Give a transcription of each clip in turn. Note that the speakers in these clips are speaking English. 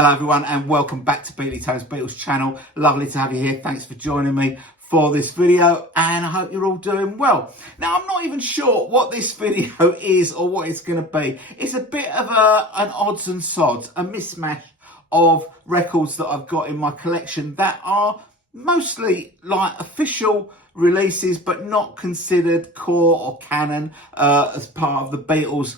Hello everyone and welcome back to Beatles Beatles channel. Lovely to have you here. Thanks for joining me for this video and I hope you're all doing well. Now I'm not even sure what this video is or what it's going to be. It's a bit of an odds and sods, a mismatch of records that I've got in my collection that are mostly like official releases but not considered core or canon as part of the Beatles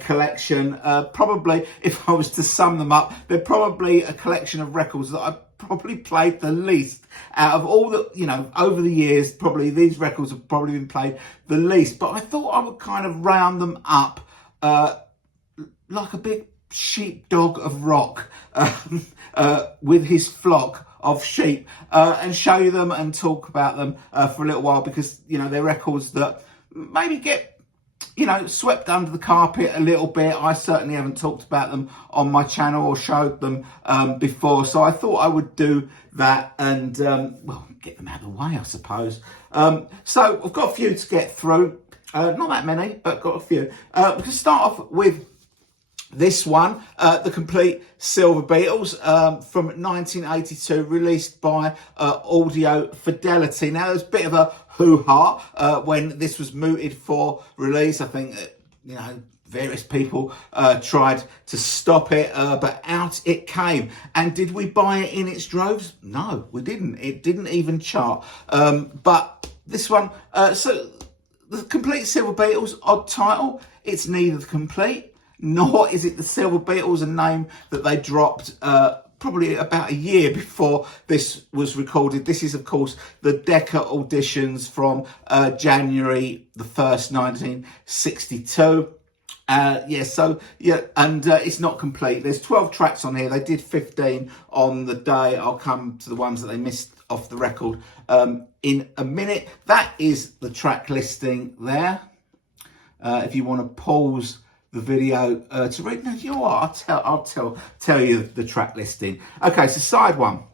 collection. Probably, if I was to sum them up, they're probably a collection of records that I've probably played the least out of all the, over the years. Probably these records have probably been played the least, but I thought I would kind of round them up like a big sheepdog of rock with his flock of sheep and show you them and talk about them for a little while, because they're records that maybe get swept under the carpet a little bit. I certainly haven't talked about them on my channel or showed them before, so I thought I would do that and well, get them out of the way, I suppose. So I've got a few to get through, not that many, but got a few. We can start off with this one, the complete Silver Beatles from 1982, released by Audio Fidelity. Now, there's a bit of a hoo-ha when this was mooted for release. I think, various people tried to stop it, but out it came. And did we buy it in its droves? No, we didn't. It didn't even chart. But this one, so the complete Silver Beatles, odd title. It's neither complete nor is it the Silver Beatles, a name that they dropped probably about a year before this was recorded. This is, of course, the Decca auditions from January the 1st, 1962. And it's not complete. There's 12 tracks on here. They did 15 on the day. I'll come to the ones that they missed off the record in a minute. That is the track listing there. If you want to pause the video to read. No, you know what? I'll tell you the track listing. Okay, so side one,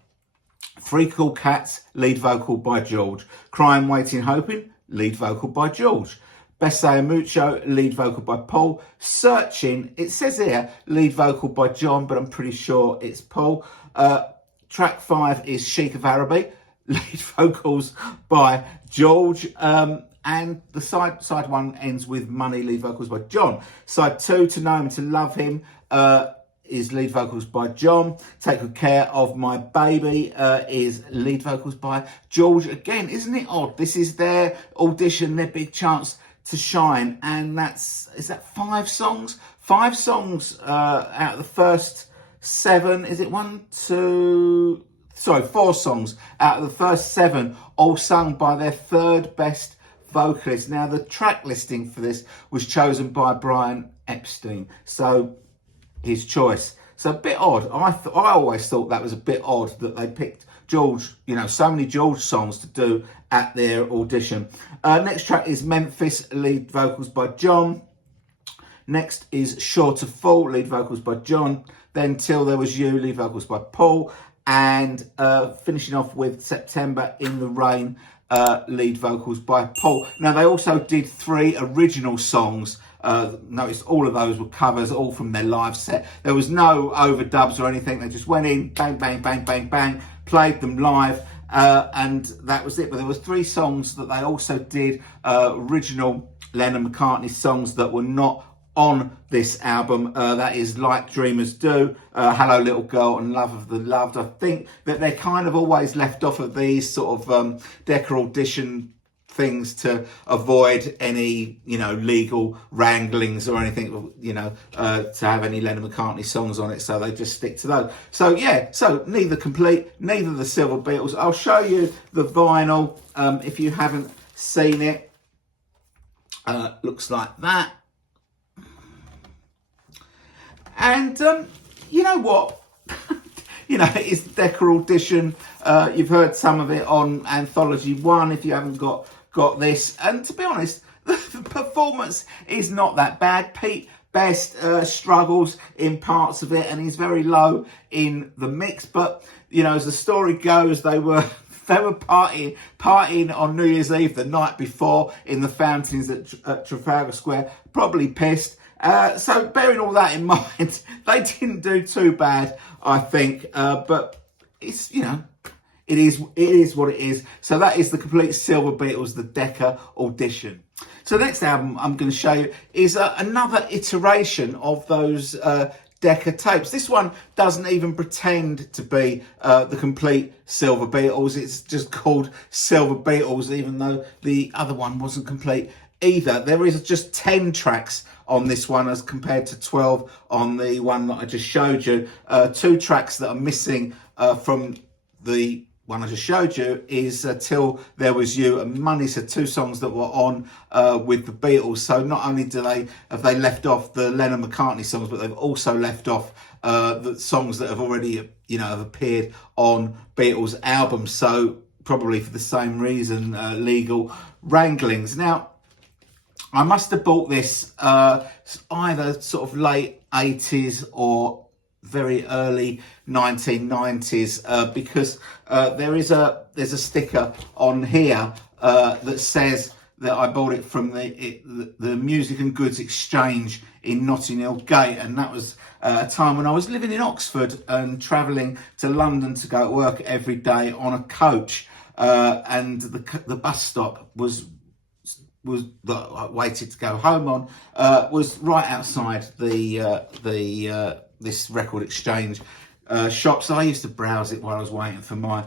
Three Cool Cats, lead vocal by George. Crying, Waiting, Hoping, lead vocal by George. Bessie Mucho, lead vocal by Paul. Searching, it says here, lead vocal by John, but I'm pretty sure it's Paul. Track 5 is Sheik of Araby, lead vocals by George. And the side one ends with Money, lead vocals by John. Side 2, To Know Him, To Love Him, is lead vocals by John. Take Good Care of My Baby is lead vocals by George. Again, isn't it odd? This is their audition, their big chance to shine. And is that 5 songs? 5 songs out of the first 7. Is it 4 songs out of the first 7, all sung by their third best vocalist. Now, the track listing for this was chosen by Brian Epstein, so his choice. So a bit odd. I always thought that was a bit odd that they picked George, so many George songs to do at their audition. Next track is Memphis, lead vocals by John. Next is Sure to Fall, lead vocals by John. Then Till There Was You, lead vocals by Paul. And finishing off with September in the Rain, lead vocals by Paul. Now, they also did 3 original songs. Notice all of those were covers, all from their live set. There was no overdubs or anything. They just went in, bang, bang, bang, bang, bang, played them live, and that was it. But there was 3 songs that they also did, original Lennon McCartney songs that were not on this album. That is Like Dreamers Do, Hello Little Girl, and Love of the Loved. I think that they're kind of always left off of these sort of Decca audition things to avoid any, legal wranglings or anything, to have any Lennon McCartney songs on it. So they just stick to those. So yeah, so neither complete, neither the Silver Beatles. I'll show you the vinyl if you haven't seen it. Looks like that. And you know what? It's the Decca audition. You've heard some of it on Anthology 1 if you haven't got this. And to be honest, the performance is not that bad. Pete Best struggles in parts of it and he's very low in the mix. But, as the story goes, they were partying on New Year's Eve the night before in the fountains at Trafalgar Square, probably pissed. So bearing all that in mind, they didn't do too bad, I think. But it's, you know, it is what it is. So that is the complete Silver Beatles, the Decca Audition. So the next album I'm going to show you is another iteration of those Decca tapes. This one doesn't even pretend to be the complete Silver Beatles. It's just called Silver Beatles, even though the other one wasn't complete either. There is just 10 tracks on this one as compared to 12 on the one that I just showed you. 2 tracks that are missing from the one I just showed you is Till There Was You and Money. So 2 songs that were on with the Beatles. So not only have they left off the Lennon-McCartney songs, but they've also left off the songs that have already, you know, have appeared on Beatles albums. So probably for the same reason, legal wranglings. Now, I must have bought this either sort of late 80s or very early 1990s because there's a sticker on here that says that I bought it from the Music and Goods Exchange in Notting Hill Gate, and that was a time when I was living in Oxford and travelling to London to go to work every day on a coach, and the bus stop was that I waited to go home on was right outside this record exchange shop. So I used to browse it while I was waiting for my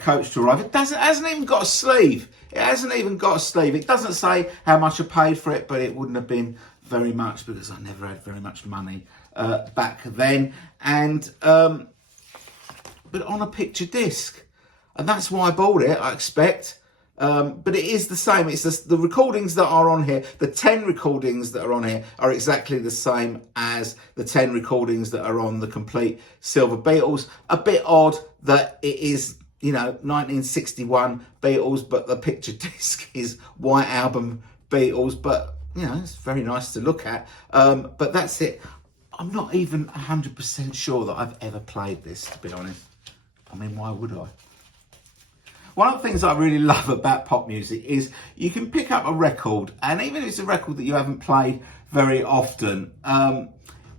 coach to arrive. It hasn't even got a sleeve. It hasn't even got a sleeve. It doesn't say how much I paid for it, but it wouldn't have been very much because I never had very much money back then. And but on a picture disc, and that's why I bought it, I expect. But it is the same. It's the recordings that are on here. The 10 recordings that are on here are exactly the same as the 10 recordings that are on the complete Silver Beatles. A bit odd that it is, you know, 1961 Beatles, but the picture disc is White Album Beatles. But, you know, it's very nice to look at. But that's it. I'm not even 100% sure that I've ever played this, to be honest. I mean, why would I? One of the things I really love about pop music is you can pick up a record, and even if it's a record that you haven't played very often,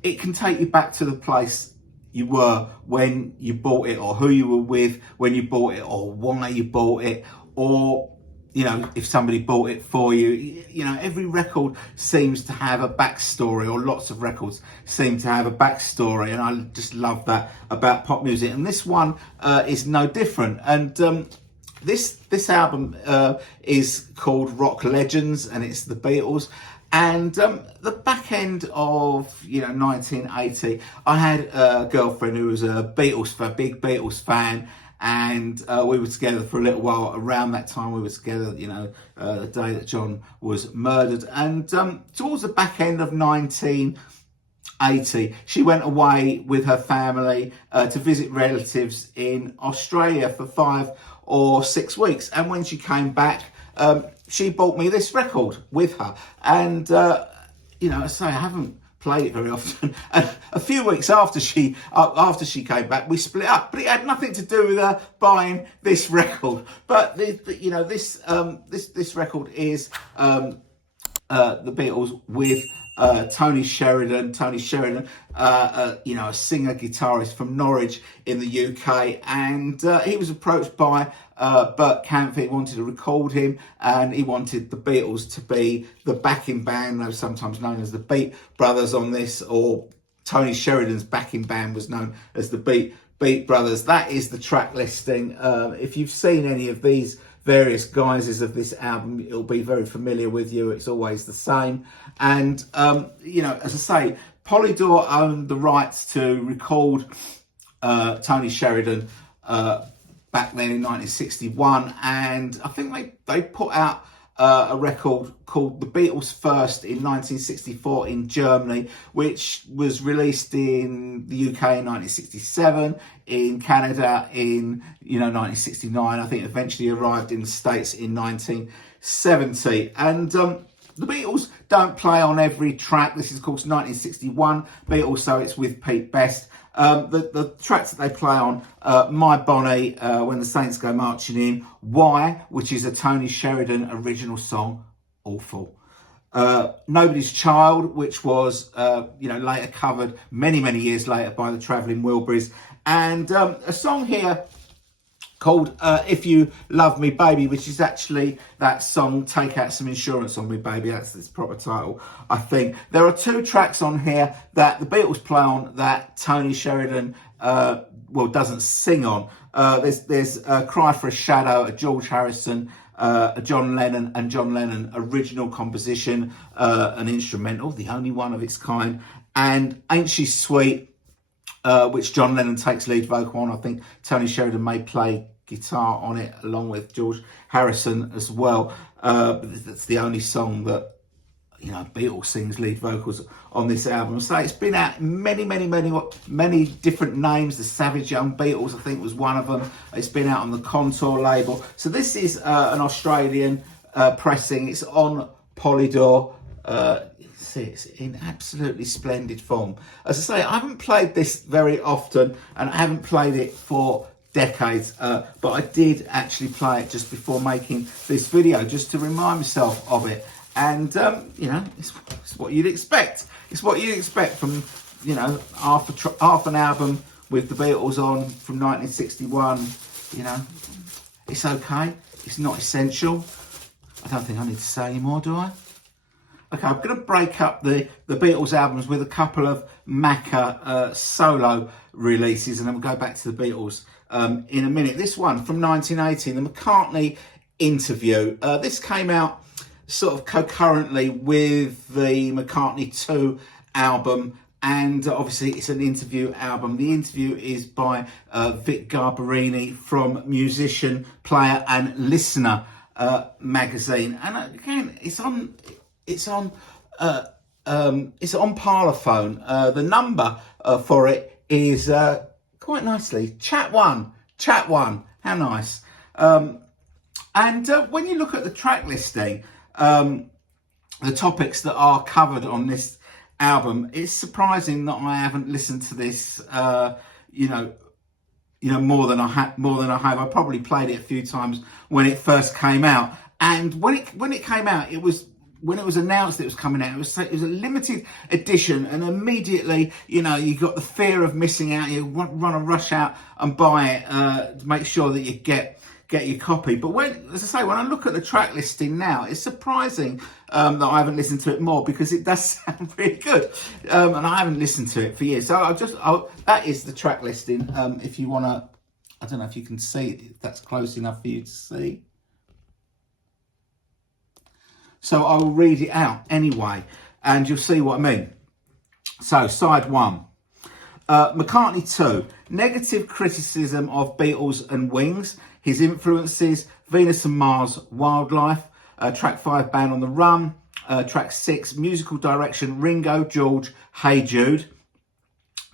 it can take you back to the place you were when you bought it, or who you were with when you bought it, or why you bought it, or, you know, if somebody bought it for you. You know, every record seems to have a backstory, or lots of records seem to have a backstory, and I just love that about pop music. And this one is no different. And This album is called Rock Legends, and it's the Beatles. And the back end of 1980, I had a girlfriend who was a big Beatles fan, and we were together for a little while. Around that time, we were together, the day that John was murdered. And towards the back end of 1980, she went away with her family to visit relatives in Australia for 5 or 6 weeks, and when she came back, she bought me this record with her. And I say I haven't played it very often. And a few weeks after she came back, we split up, but it had nothing to do with her buying this record. But this record is the Beatles with Tony Sheridan. Tony Sheridan, a singer guitarist from Norwich in the UK, and he was approached by Bert Kaempfer. He wanted to record him, and he wanted the Beatles to be the backing band. They were sometimes known as the Beat Brothers on this, or Tony Sheridan's backing band was known as the Beat Brothers. That is the track listing. If you've seen any of these various guises of this album, it'll be very familiar with you. It's always the same. And as I say, Polydor owned the rights to record Tony Sheridan back then in 1961, and I think they put out a record called The Beatles First in 1964 in Germany, which was released in the UK in 1967, in Canada in 1969. I think eventually arrived in the States in 1970. And the Beatles don't play on every track. This is, of course, 1961 Beatles, so it's with Pete Best. The tracks that they play on, My Bonnie, When the Saints Go Marching In, Why, which is a Tony Sheridan original song, Awful. Nobody's Child, which was, later covered many years later by the Travelling Wilburys. And a song here called If You Love Me Baby, which is actually that song, Take Out Some Insurance on Me Baby. That's its proper title, I think. There are 2 tracks on here that the Beatles play on that Tony Sheridan, doesn't sing on. There's Cry for a Shadow, a George Harrison, a John Lennon original composition, an instrumental, the only one of its kind, and Ain't She Sweet, which John Lennon takes lead vocal on. I think Tony Sheridan may play guitar on it along with George Harrison as well. But that's the only song that Beatles sings lead vocals on this album. So it's been out many different names. The Savage Young Beatles, I think, was one of them. It's been out on the Contour label. So this is an Australian pressing. It's on Polydor. It's in absolutely splendid form. As I say, I haven't played this very often, and I haven't played it for decades, but I did actually play it just before making this video, just to remind myself of it. And it's what you'd expect. It's what you'd expect from half an album with the Beatles on from 1961. It's okay. It's not essential. I don't think I need to say any more, do I? Okay, I'm going to break up the Beatles albums with a couple of Macca solo releases, and then we'll go back to the Beatles in a minute. This one from 1980, the McCartney interview. This came out sort of concurrently with the McCartney 2 album, and obviously it's an interview album. The interview is by Vic Garbarini from Musician, Player and Listener magazine, and again it's on Parlophone. The number for it is quite nicely chat one. How nice. And when you look at the track listing, the topics that are covered on this album, it's surprising that I haven't listened to this more than I have. I probably played it a few times when it first came out, and when it came out, when it was announced it was coming out, it was a limited edition, and immediately, you got the fear of missing out. You want to rush out and buy it to make sure that you get your copy. But when I look at the track listing now, it's surprising that I haven't listened to it more, because it does sound really good, and I haven't listened to it for years. So that is the track listing. If you want to, I don't know if you can see it, if that's close enough for you to see. So I will read it out anyway, and you'll see what I mean. So, side 1. McCartney 2. Negative criticism of Beatles and Wings. His influences: Venus and Mars, Wildlife. Track 5, Band on the Run. Track 6, musical direction: Ringo, George, Hey Jude.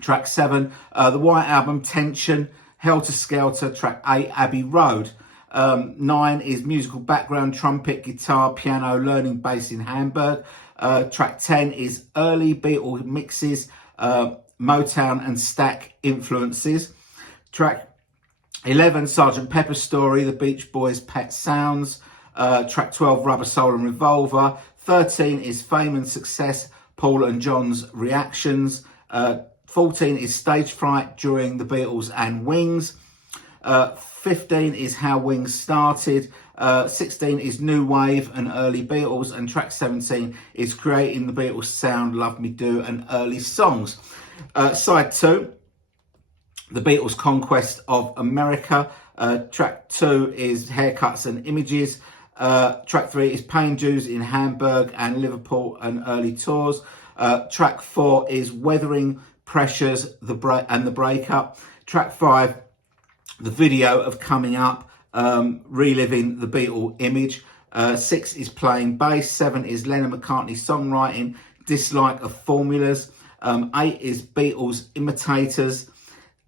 Track 7, The White Album, Tension. Helter Skelter. Track 8, Abbey Road. 9 is musical background: trumpet, guitar, piano, learning bass in Hamburg. Track 10 is early Beatles mixes, Motown and Stack influences. Track 11, Sgt. Pepper's Story, the Beach Boys' Pet Sounds. Track 12, Rubber Soul and Revolver. 13 is Fame and Success, Paul and John's Reactions. 14 is Stage Fright during the Beatles and Wings. 15 is How Wings Started. 16 is New Wave and Early Beatles. And track 17 is Creating the Beatles Sound, Love Me Do and Early Songs. Side 2, The Beatles' Conquest of America. Track 2 is Haircuts and Images. Track 3 is Paying Dues in Hamburg and Liverpool and Early Tours. Track 4 is Weathering Pressures and the Breakup. Track 5, the video of Coming Up, reliving the Beatle image. 6 is Playing Bass. 7 is Lennon McCartney songwriting, dislike of formulas. 8 is Beatles imitators.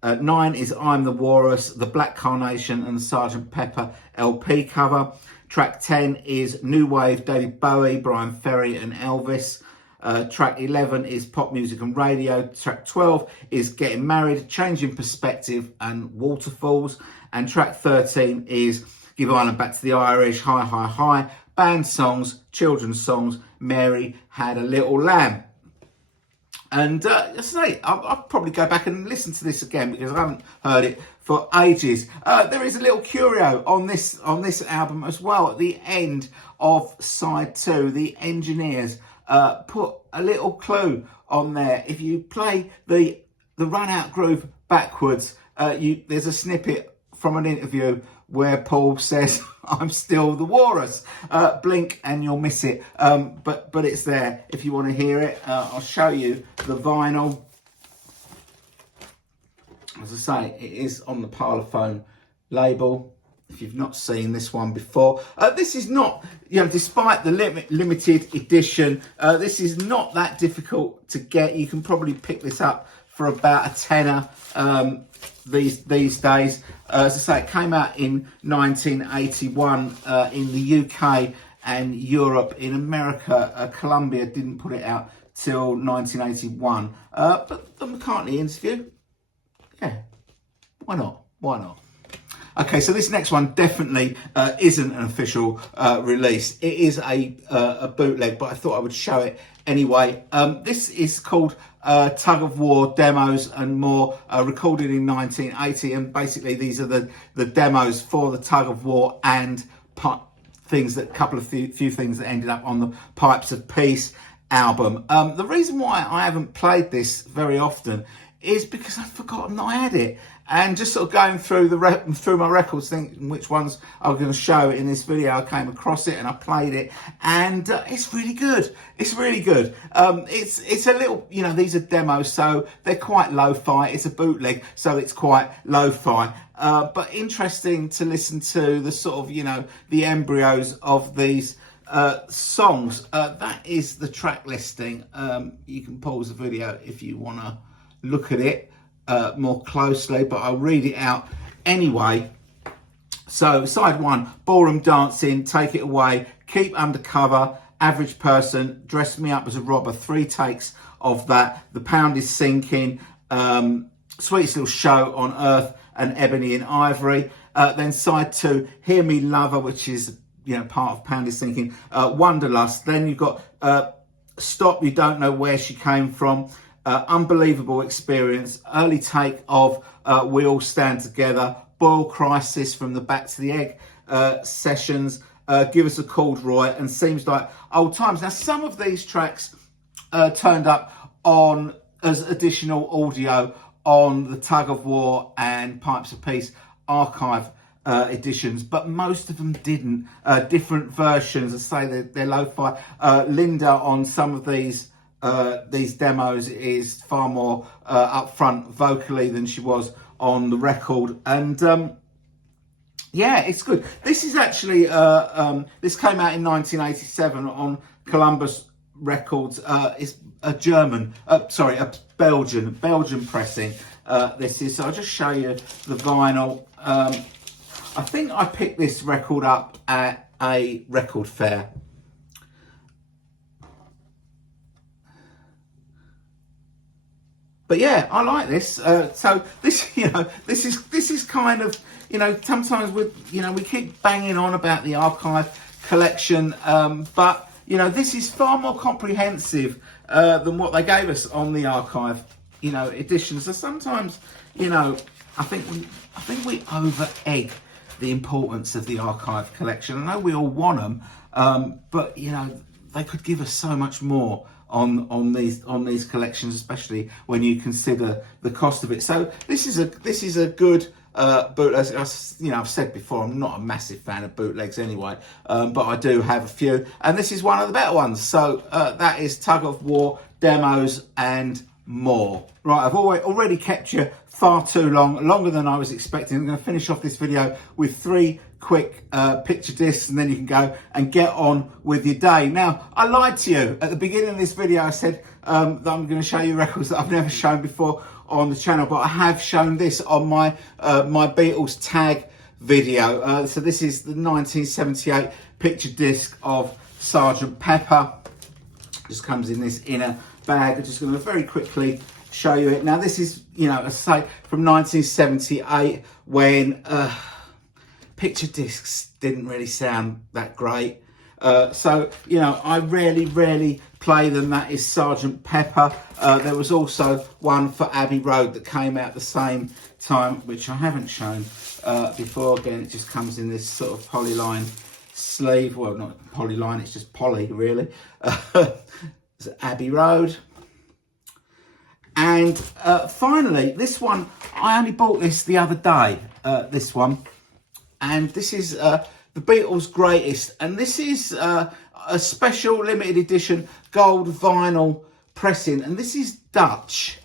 9 is I'm the Walrus, the Black Carnation and the Sgt. Pepper LP cover. Track 10 is New Wave, David Bowie, Brian Ferry and Elvis. Track 11 is Pop Music and Radio. Track 12 is Getting Married, Changing Perspective and Waterfalls. And track 13 is Give Ireland Back to the Irish, Hi Hi Hi, Band Songs, Children's Songs, Mary Had a Little Lamb. And as I say, I'll probably go back and listen to this again because I haven't heard it for ages. There is a little curio on this album as well. At the end of side 2, the engineers put a little clue on there. If you play the run out groove backwards, there's a snippet from an interview where Paul says, "I'm still the walrus." Blink and you'll miss it. But it's there if you want to hear it. I'll show you the vinyl. As I say, it is on the Parlophone label. If you've not seen this one before, this is not, despite the limited edition, this is not that difficult to get. You can probably pick this up for about a tenner these days. As I say, it came out in 1981 in the UK and Europe. In America, Columbia didn't put it out till 1981. But the McCartney interview, yeah, why not? Okay, so this next one definitely isn't an official release. It is a bootleg, but I thought I would show it anyway. This is called Tug of War Demos and More, recorded in 1980, and basically these are the demos for the Tug of War and few things that ended up on the Pipes of Peace album. The reason why I haven't played this very often is because I've forgotten that I had it, and just sort of going through through my records, thinking which ones I was going to show in this video. I came across it and I played it, and it's really good. It's really good. It's a little, these are demos, so they're quite lo-fi. It's a bootleg, so it's quite lo-fi. But interesting to listen to the sort of, the embryos of these songs. That is the track listing. You can pause the video if you want to look at it more closely, but I'll read it out anyway. So side 1, Ballroom Dancing, Take It Away, Keep Undercover, Average Person, Dress Me Up as a Robber, 3 takes of that. The Pound is Sinking, Sweetest Little Show on Earth, and Ebony and Ivory. Then side 2, Hear Me Lover, which is part of Pound is Sinking, Wanderlust. Then you've got Stop, You Don't Know Where She Came From, Unbelievable Experience, early take of We All Stand Together, Boil Crisis from the Back to the Egg sessions, Give Us a Call, Roy, and Seems Like Old Times. Now, some of these tracks turned up on as additional audio on the Tug of War and Pipes of Peace archive editions, but most of them didn't. Different versions, I say they're lo-fi. Linda on some of these demos is far more upfront vocally than she was on the record, and yeah, it's good. This is actually this came out in 1987 on Columbus Records. It's a Belgian pressing. This is, so I'll just show you the vinyl. I think I picked this record up at a record fair. But yeah, I like this. So this, this is kind of, sometimes we keep banging on about the archive collection, but this is far more comprehensive than what they gave us on the archive, editions. So sometimes, I think we over egg the importance of the archive collection. I know we all want them, but they could give us so much more on these collections, especially when you consider the cost of it. So this is a good bootleg. I've said before, I'm not a massive fan of bootlegs anyway, but I do have a few, and this is one of the better ones. So that is Tug of War Demos and More. Right, I've already kept you far too long, longer than I was expecting. I'm going to finish off this video with 3 quick picture discs, and then you can go and get on with your day. Now, I lied to you at the beginning of this video. I said that I'm going to show you records that I've never shown before on the channel, but I have shown this on my my Beatles tag video. So this is the 1978 picture disc of Sgt. Pepper. Just comes in this inner bag. I'm just going to very quickly show you it. Now, this is, as I say, from 1978, when picture discs didn't really sound that great. So, you know, I rarely play them. That is Sergeant Pepper. There was also one for Abbey Road that came out the same time, which I haven't shown before. Again, it just comes in this sort of polyline sleeve. Well, not polyline, it's just poly, really. It's Abbey Road. And finally, this one, I only bought this the other day, this one. And this is the Beatles' Greatest. And this is a special limited edition gold vinyl pressing. And this is Dutch.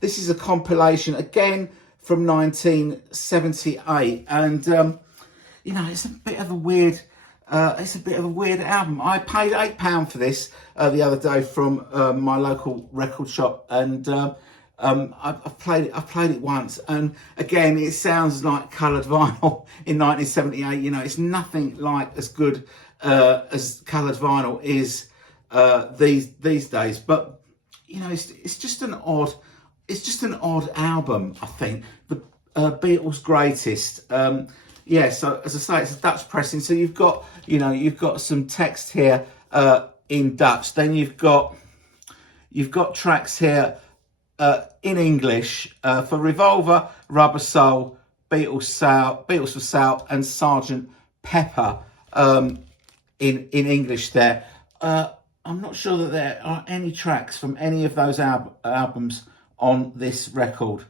This is a compilation, again, from 1978. And, you know, it's a bit of a weird... album. I paid £8 for this the other day from my local record shop, and I've played it once, and again, it sounds like coloured vinyl in 1978. You know, it's nothing like as good as coloured vinyl is these days. But you know, it's just an odd album. I think the Beatles' Greatest. Yeah, so as I say, it's a Dutch pressing. So you've got some text here in Dutch. Then you've got tracks here in English for Revolver, Rubber Soul, Beatles for Sale, and Sergeant Pepper in English there. I'm not sure that there are any tracks from any of those albums on this record.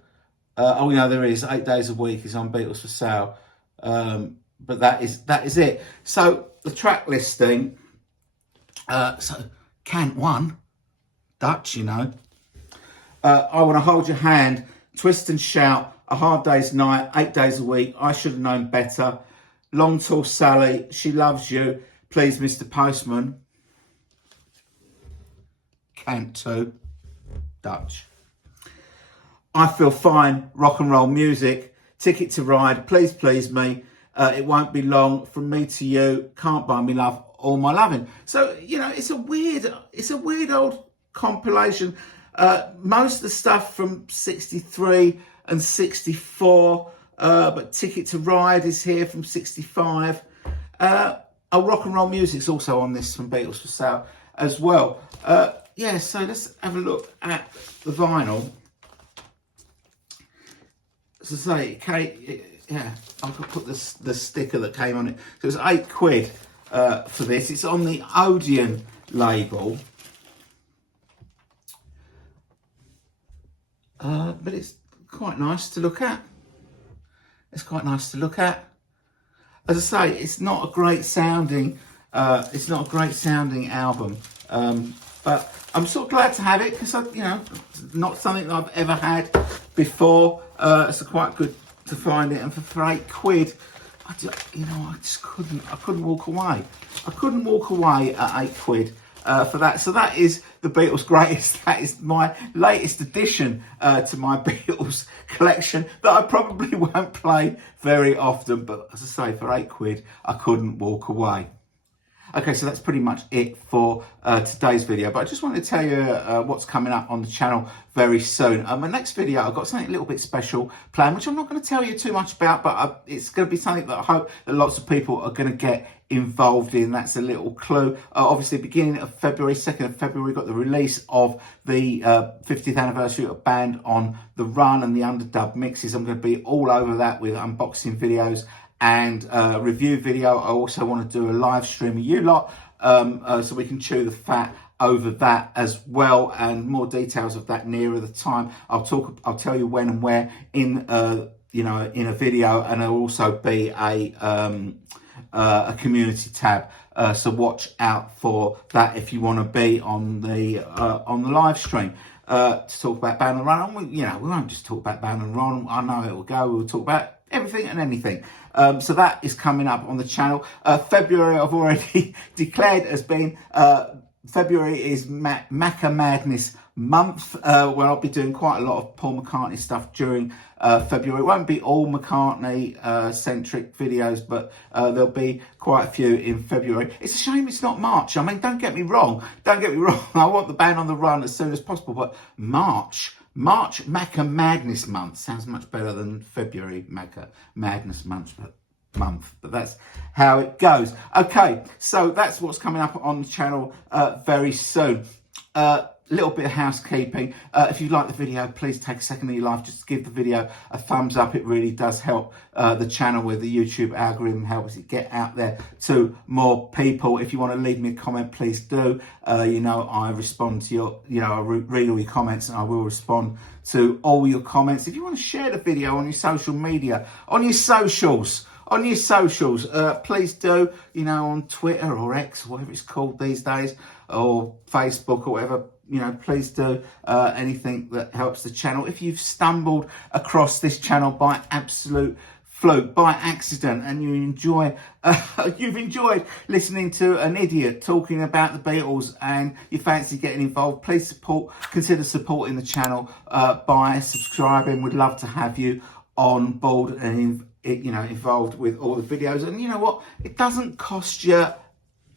Oh, no, there is. 8 Days a Week is on Beatles for Sale. But that is it. So the track listing, so Cant 1, Dutch, you know. I Want to Hold Your Hand, Twist and Shout, A Hard Day's Night, 8 Days a Week, I Should Have Known Better, Long Tall Sally, She Loves You, Please Mr. Postman. Cant 2, Dutch. I Feel Fine, Rock and Roll Music, Ticket to Ride, Please Please Me, It Won't Be Long, From Me to You, Can't Buy Me Love, All My Loving. So, you know, it's a weird old compilation. Most of the stuff from 63 and 64, but Ticket to Ride is here from 65. Rock and Roll Music's also on this from Beatles for Sale as well. Yeah, so let's have a look at the vinyl. As I say, yeah, I could put the sticker that came on it. So it was £8 for this. It's on the Odeon label. But it's quite nice to look at. It's quite nice to look at. As I say, it's not a great sounding. It's not a great sounding album. But I'm sort of glad to have it because, you know, not something that I've ever had before. It's quite good to find it, and for £8, I couldn't walk away. I couldn't walk away at £8 for that. So that is the Beatles' Greatest. That is my latest addition to my Beatles collection that I probably won't play very often. But as I say, for £8, I couldn't walk away. Okay, so that's pretty much it for today's video. But I just wanted to tell you what's coming up on the channel very soon. My next video, I've got something a little bit special planned, which I'm not going to tell you too much about, but it's going to be something that I hope that lots of people are going to get involved in. That's a little clue. Obviously, beginning of February, 2nd of February, we've got the release of the 50th anniversary of Band on the Run and the underdub mixes. I'm going to be all over that with unboxing videos and review video. I also want to do a live stream with you lot, so we can chew the fat over that as well, and more details of that nearer the time. I'll tell you when and where in in a video, and there'll also be a community tab, so watch out for that if you want to be on the live stream to talk about Band on the Run. And we won't just talk about Band on the Run. I know it will go. We'll talk about everything and anything. So that is coming up on the channel. February, I've already declared as being February is Macca Madness month, where I'll be doing quite a lot of Paul McCartney stuff during February. It won't be all McCartney centric videos, but there'll be quite a few in February. It's a shame it's not March. I mean, don't get me wrong. I want the Band on the Run as soon as possible, but March Macca Madness month sounds much better than February Macca Madness month. But month, but that's how it goes. Okay, so that's what's coming up on the channel very soon. Little bit of housekeeping. If you like the video, please take a second of your life just to give the video a thumbs up. It really does help the channel with the YouTube algorithm, helps it get out there to more people. If you want to leave me a comment, please do. You know, I respond to your, I read all your comments, and I will respond to all your comments. If you want to share the video on your social media, on your socials, please do, on Twitter or X, whatever it's called these days, or Facebook or whatever, please do anything that helps the channel. If you've stumbled across this channel by absolute fluke, by accident, and you've enjoyed listening to an idiot talking about the Beatles and you fancy getting involved, please consider supporting the channel by subscribing. We'd love to have you on board and involved with all the videos. And you know what? It doesn't cost you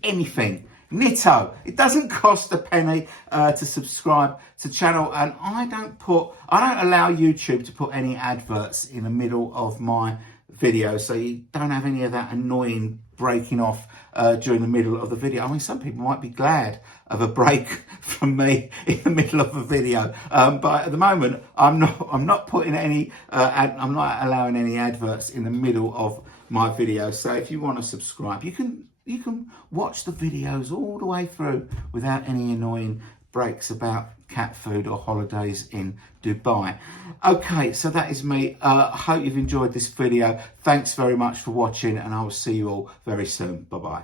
anything. Nitto. It doesn't cost a penny to subscribe to the channel, and I don't allow YouTube to put any adverts in the middle of my video, so you don't have any of that annoying breaking off during the middle of the video. I mean, some people might be glad of a break from me in the middle of a video, but at the moment I'm not putting any I'm not allowing any adverts in the middle of my video. So if you want to subscribe, you can watch the videos all the way through without any annoying breaks about cat food or holidays in Dubai. Okay, so that is me. I hope you've enjoyed this video. Thanks very much for watching, and I will see you all very soon. Bye-bye.